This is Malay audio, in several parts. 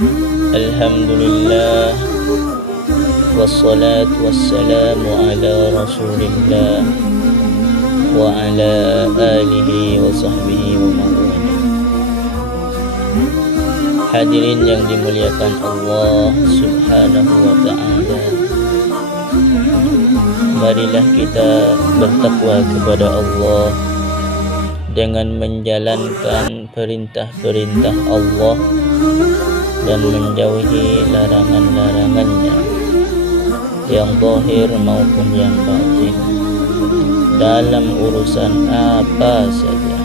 Alhamdulillah, wassalatu wassalamu ala rasulillah wa ala alihi wa sahbihi wa mawala. Hadirin yang dimuliakan Allah subhanahu wa ta'ala, marilah kita bertakwa kepada Allah dengan menjalankan perintah-perintah Allah dan menjauhi larangan-larangannya yang zahir maupun yang batin dalam urusan apa saja,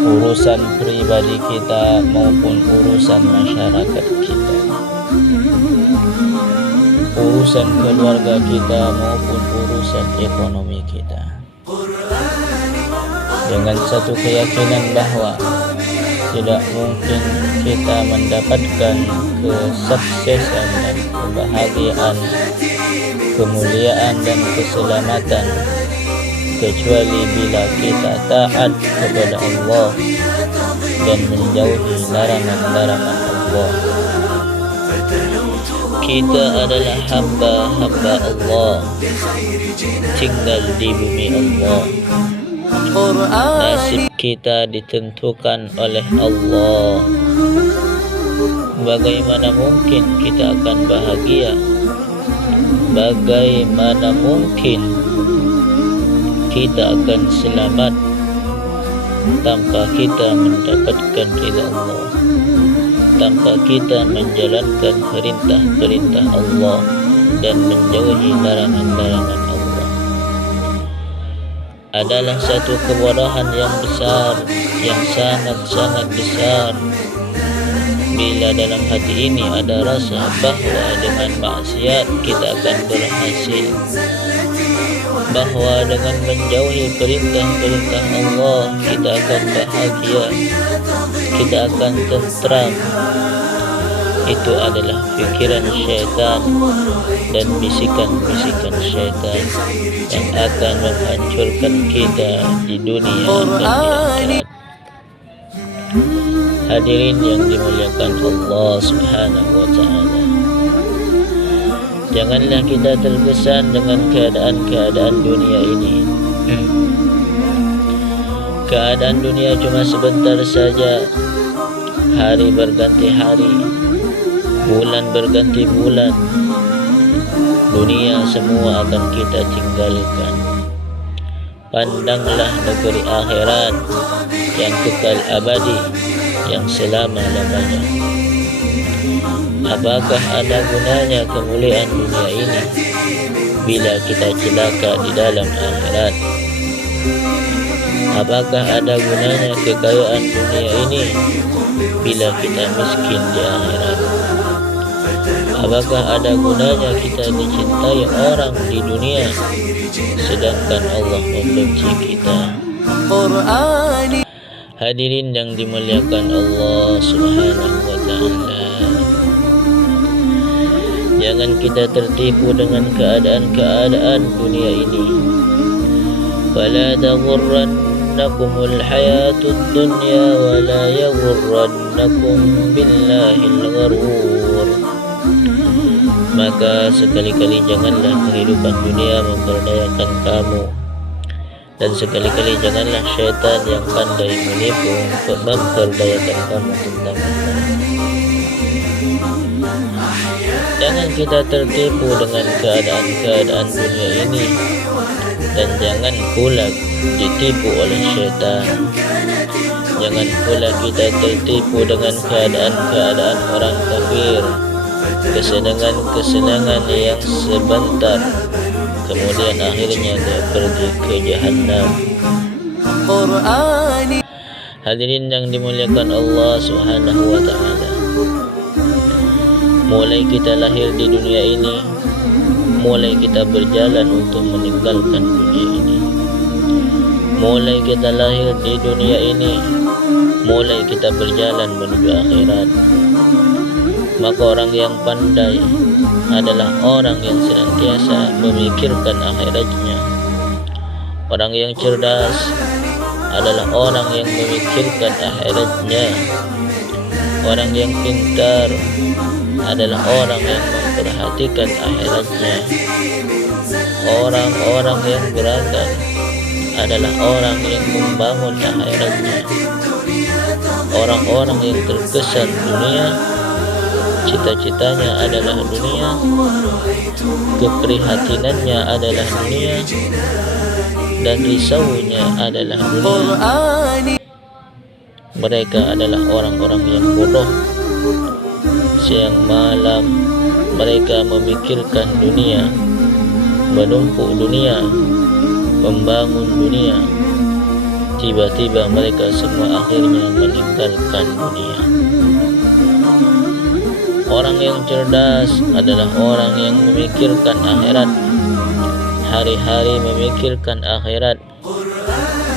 urusan pribadi kita maupun urusan masyarakat kita, urusan keluarga kita maupun urusan ekonomi kita, dengan satu keyakinan bahwa tidak mungkin kita mendapatkan kesuksesan dan kebahagiaan, kemuliaan dan keselamatan kecuali bila kita taat kepada Allah dan menjauhi larangan-larangan Allah. Kita adalah hamba-hamba Allah, tinggal di bumi Allah. Nasib kita ditentukan oleh Allah. Bagaimana mungkin kita akan bahagia? Bagaimana mungkin kita akan selamat tanpa kita mendapatkan ridha Allah, tanpa kita menjalankan perintah-perintah Allah dan menjauhi larangan-larangan Allah? Adalah satu kebodohan yang besar, yang sangat-sangat besar, bila dalam hati ini ada rasa bahwa dengan maksiat kita akan berhasil, bahwa dengan menjauhi perintah-perintah Allah kita akan bahagia, kita akan tentram. Itu adalah pikiran syaitan dan bisikan-bisikan syaitan yang akan menghancurkan kita di dunia dan di akhirat. Hadirin yang dimuliakan Allah subhanahu wa ta'ala, janganlah kita terkesan dengan keadaan-keadaan dunia ini. Keadaan dunia cuma sebentar saja, hari berganti hari, bulan berganti bulan. Dunia semua akan kita tinggalkan. Pandanglah negeri akhirat yang kekal abadi, yang selama-lamanya. Apakah ada gunanya kemuliaan dunia ini bila kita celaka di dalam akhirat? Apakah ada gunanya kekayaan dunia ini bila kita miskin di akhirat? Apakah ada gunanya kita dicintai orang di dunia sedangkan Allah membenci kita? Hadirin yang dimuliakan Allah subhanahu wa ta'ala, jangan kita tertipu dengan keadaan-keadaan dunia ini. Fala taghurrannakumul hayatud dunya wa la yaghurrannakum billahil gharur. Maka sekali-kali janganlah kehidupan dunia memperdayakan kamu, dan sekali-kali janganlah syaitan yang pandai menipu memperdayakan kamu tentang itu. Jangan kita tertipu dengan keadaan-keadaan dunia ini, dan jangan pula ditipu oleh syaitan. Jangan pula kita tertipu dengan keadaan-keadaan orang kafir, kesenangan-kesenangan yang sebentar, kemudian akhirnya dia pergi ke Jahannam. Hadirin yang dimuliakan Allah subhanahu wa ta'ala, mulai kita lahir di dunia ini, mulai kita berjalan untuk meninggalkan dunia ini. Mulai kita lahir di dunia ini, mulai kita berjalan menuju akhirat. Maka orang yang pandai adalah orang yang senantiasa memikirkan akhiratnya. Orang yang cerdas adalah orang yang memikirkan akhiratnya. Orang yang pintar adalah orang yang memperhatikan akhiratnya. Orang-orang yang berakal adalah orang yang membangun akhiratnya. Orang-orang yang terkesan dunia, cita-citanya adalah dunia, keprihatinannya adalah dunia, dan risaunya adalah dunia. Mereka adalah orang-orang yang bodoh. Siang malam mereka memikirkan dunia, menumpuk dunia, membangun dunia. Tiba-tiba mereka semua akhirnya meninggalkan dunia. Orang yang cerdas adalah orang yang memikirkan akhirat, hari-hari memikirkan akhirat,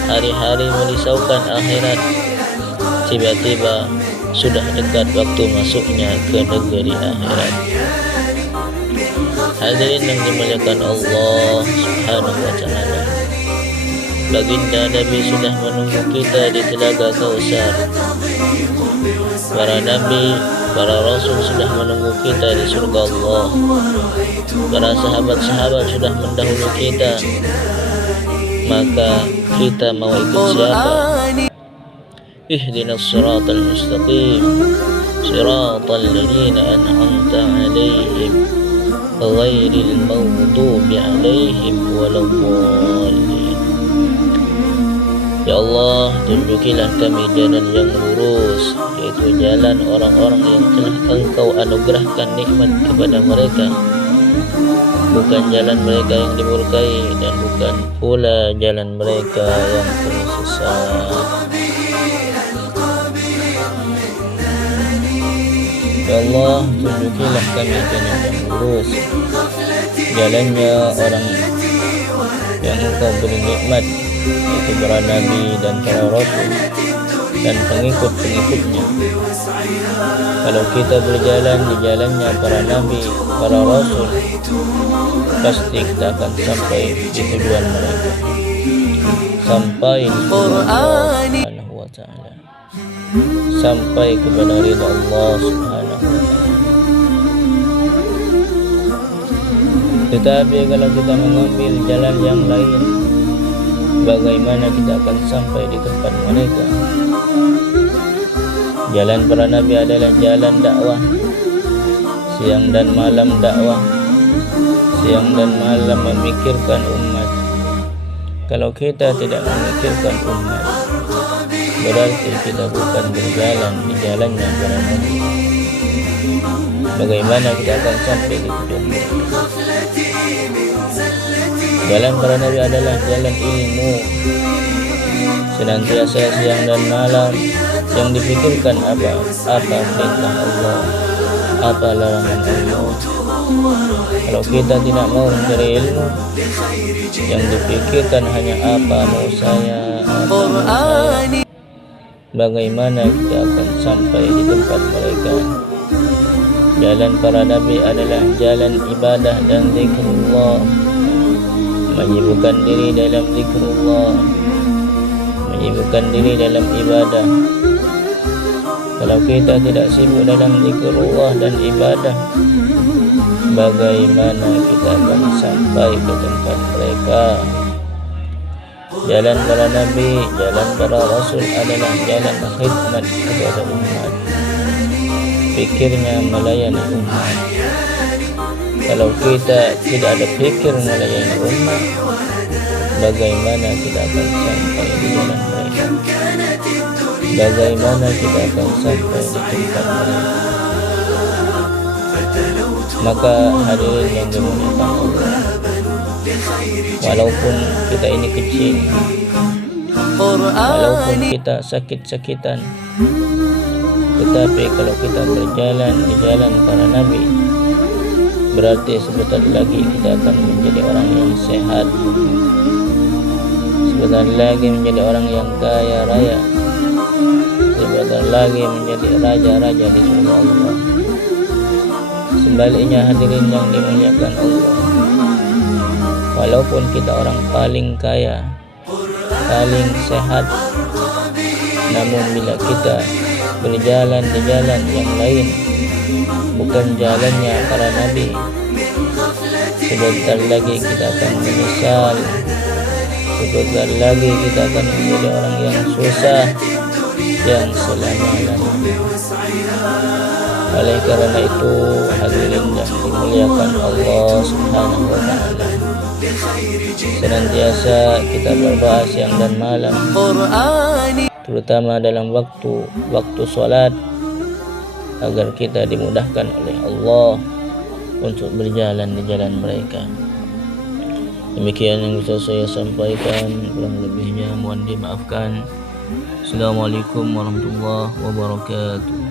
hari-hari merisaukan akhirat. Tiba-tiba sudah dekat waktu masuknya ke negeri akhirat. Hadirin yang dimuliakan Allah Subhanahu wa ta'ala, Baginda Nabi sudah menunggu kita di Telaga Kautsar. Para nabi, para rasul sudah menunggu kita di surga Allah. Para sahabat-sahabat sudah mendahului kita. Maka kita mau ikut siapa? Ihdinas siratal mustaqim, siratal ladzina an'amta 'alaihim ghairil maghdubi 'alaihim waladdallin. Ya Allah, tunjukilah kami jalan yang lurus, yaitu jalan orang-orang yang telah Engkau anugerahkan nikmat kepada mereka, bukan jalan mereka yang dimurkai, dan bukan pula jalan mereka yang tersesat. Ya Allah, tunjukilah kami jalan yang lurus, jalannya orang yang Engkau beri nikmat, yaitu para nabi dan para rasul dan pengikut-pengikutnya. Kalau kita berjalan di jalannya para nabi, para rasul, pasti kita akan sampai di tujuan mereka, sampai di Allah Subhanahu wa ta'ala, sampai kepada ridha Allah Subhanahu wa ta'ala. Tetapi kalau kita mengambil jalan yang lain, bagaimana kita akan sampai di tempat mereka? Jalan para nabi adalah jalan dakwah, siang dan malam dakwah, siang dan malam memikirkan umat. Kalau kita tidak memikirkan umat, berarti kita bukan berjalan di jalannya para nabi. Bagaimana kita akan sampai di tujuan mereka? Jalan para nabi adalah jalan ilmu, senantiasa siang dan malam yang dipikirkan apa perintah Allah, apa larangan Allah. Kalau kita tidak mau mencari ilmu, yang dipikirkan hanya apa mau saya, bagaimana kita akan sampai di tempat mereka? Jalan para nabi adalah jalan ibadah dan zikrullah, menyibukkan diri dalam zikrullah, menyibukkan diri dalam ibadah. Kalau kita tidak sibuk dalam zikrullah dan ibadah, bagaimana kita akan sampai ke tempat mereka? Jalan para nabi, jalan para rasul adalah jalan khidmat kepada umat, pikirnya melayani umat. Kalau kita tidak ada pikir melayani umat, bagaimana kita akan sampai di jalan mereka? Bagaimana kita akan sampai di tempat mereka? Maka hadirin yang dimuliakan Allah, walaupun kita ini kecil, walaupun kita sakit-sakitan, tetapi kalau kita berjalan di jalan para nabi, berarti sebentar lagi kita akan menjadi orang yang sehat, sebentar lagi menjadi orang yang kaya raya, sebentar lagi menjadi raja-raja di surga Allah. Sebaliknya hadirin yang dimuliakan Allah, walaupun kita orang paling kaya, paling sehat, namun bila kita berjalan di jalan yang lain, bukan jalannya para nabi. Sebentar lagi kita akan menyesal, sebentar lagi kita akan menjadi orang yang susah, yang selama-lamanya. Oleh karena itu, hadirin yang dimuliakan Allah Subhanahu wa Ta'ala, senantiasa kita berdoa siang dan malam, terutama dalam waktu sholat, agar kita dimudahkan oleh Allah untuk berjalan di jalan mereka. Demikian yang bisa saya sampaikan, kurang lebihnya mohon dimaafkan. Assalamualaikum warahmatullahi wabarakatuh.